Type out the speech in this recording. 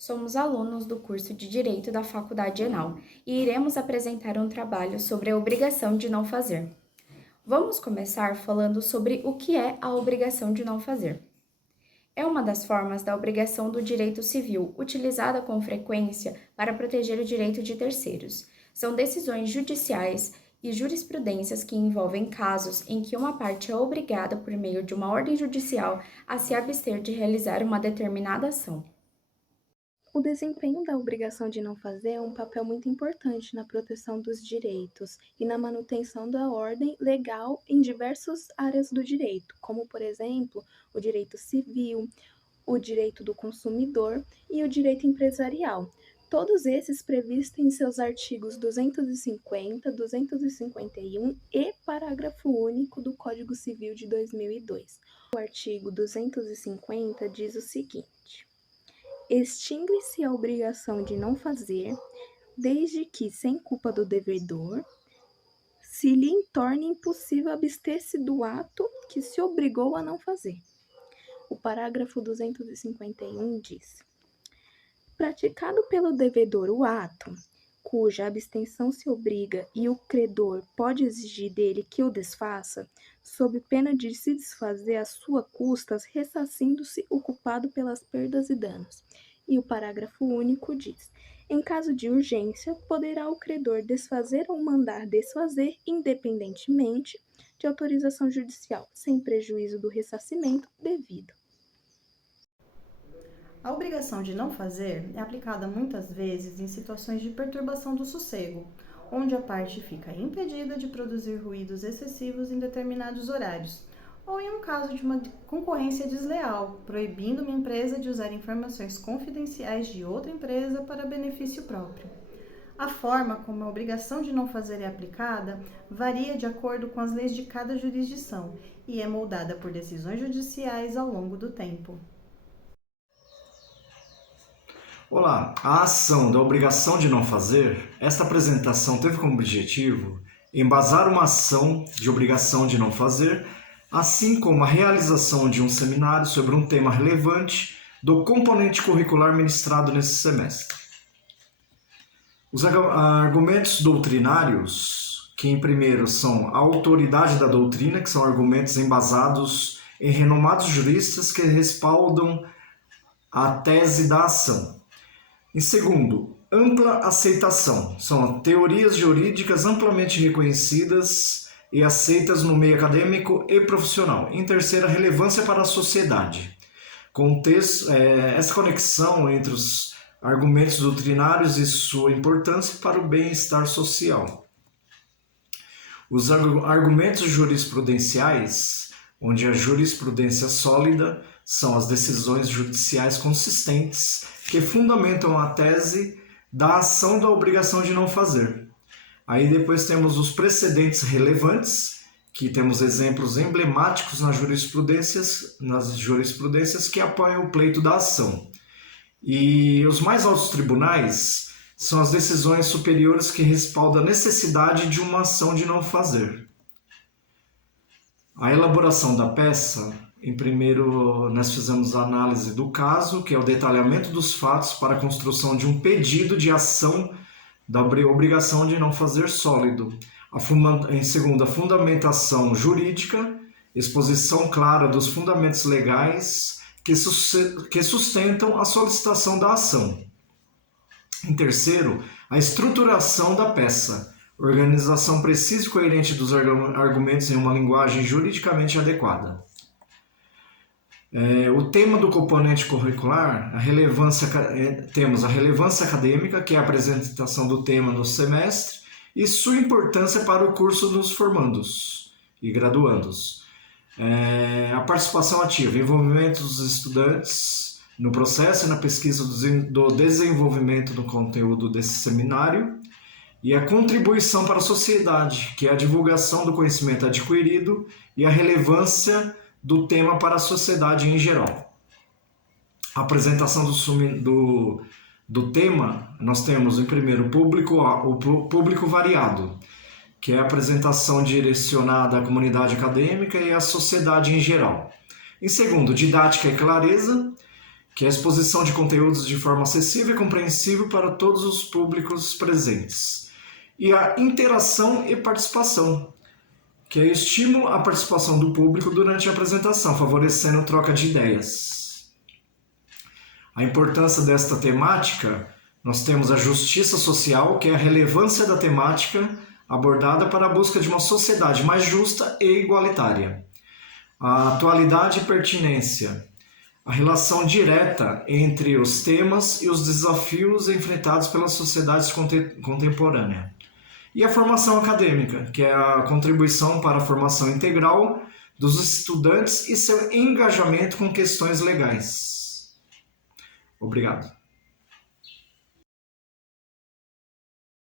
Somos alunos do curso de Direito da Faculdade Enal e iremos apresentar um trabalho sobre a obrigação de não fazer. Vamos começar falando sobre o que é a obrigação de não fazer. É uma das formas da obrigação do direito civil, utilizada com frequência para proteger o direito de terceiros. São decisões judiciais e jurisprudências que envolvem casos em que uma parte é obrigada, por meio de uma ordem judicial, a se abster de realizar uma determinada ação. O desempenho da obrigação de não fazer é um papel muito importante na proteção dos direitos e na manutenção da ordem legal em diversas áreas do direito, como, por exemplo, o direito civil, o direito do consumidor e o direito empresarial. Todos esses previstos em seus artigos 250, 251 e parágrafo único do Código Civil de 2002. O artigo 250 diz o seguinte: extingue-se a obrigação de não fazer, desde que, sem culpa do devedor, se lhe torne impossível abster-se do ato que se obrigou a não fazer. O parágrafo 251 diz: praticado pelo devedor o ato, cuja abstenção se obriga e o credor pode exigir dele que o desfaça, sob pena de se desfazer às suas custas, ressarcindo-se o culpado pelas perdas e danos. E o parágrafo único diz: em caso de urgência, poderá o credor desfazer ou mandar desfazer, independentemente de autorização judicial, sem prejuízo do ressarcimento devido. A obrigação de não fazer é aplicada muitas vezes em situações de perturbação do sossego, onde a parte fica impedida de produzir ruídos excessivos em determinados horários, ou em um caso de uma concorrência desleal, proibindo uma empresa de usar informações confidenciais de outra empresa para benefício próprio. A forma como a obrigação de não fazer é aplicada varia de acordo com as leis de cada jurisdição e é moldada por decisões judiciais ao longo do tempo. Olá, a ação da obrigação de não fazer, esta apresentação teve como objetivo embasar uma ação de obrigação de não fazer, assim como a realização de um seminário sobre um tema relevante do componente curricular ministrado nesse semestre. Os argumentos doutrinários, que em primeiro são a autoridade da doutrina, que são argumentos embasados em renomados juristas que respaldam a tese da ação. Em segundo, ampla aceitação. São teorias jurídicas amplamente reconhecidas e aceitas no meio acadêmico e profissional. Em terceira, relevância para a sociedade. Essa conexão entre os argumentos doutrinários e sua importância para o bem-estar social. Os argumentos jurisprudenciais, onde a jurisprudência sólida são as decisões judiciais consistentes que fundamentam a tese da ação da obrigação de não fazer. Aí depois temos os precedentes relevantes, que temos exemplos emblemáticos nas jurisprudências que apoiam o pleito da ação. E os mais altos tribunais são as decisões superiores que respaldam a necessidade de uma ação de não fazer. A elaboração da peça, em primeiro nós fizemos a análise do caso, que é o detalhamento dos fatos para a construção de um pedido de ação da obrigação de não fazer sólido. Em segundo, a fundamentação jurídica, exposição clara dos fundamentos legais que sustentam a solicitação da ação. Em terceiro, a estruturação da peça, organização precisa e coerente dos argumentos em uma linguagem juridicamente adequada. O tema do componente curricular, temos a relevância acadêmica, que é a apresentação do tema no semestre, e sua importância para o curso dos formandos e graduandos. A participação ativa, envolvimento dos estudantes no processo e na pesquisa do desenvolvimento do conteúdo desse seminário, e a contribuição para a sociedade, que é a divulgação do conhecimento adquirido e a relevância do tema para a sociedade em geral. A apresentação do tema, nós temos em primeiro o público variado, que é a apresentação direcionada à comunidade acadêmica e à sociedade em geral. Em segundo, didática e clareza, que é a exposição de conteúdos de forma acessível e compreensível para todos os públicos presentes. E a interação e participação, que é o estímulo à participação do público durante a apresentação, favorecendo a troca de ideias. A importância desta temática, nós temos a justiça social, que é a relevância da temática abordada para a busca de uma sociedade mais justa e igualitária. A atualidade e pertinência, a relação direta entre os temas e os desafios enfrentados pela sociedade contemporânea. E a formação acadêmica, que é a contribuição para a formação integral dos estudantes e seu engajamento com questões legais. Obrigado.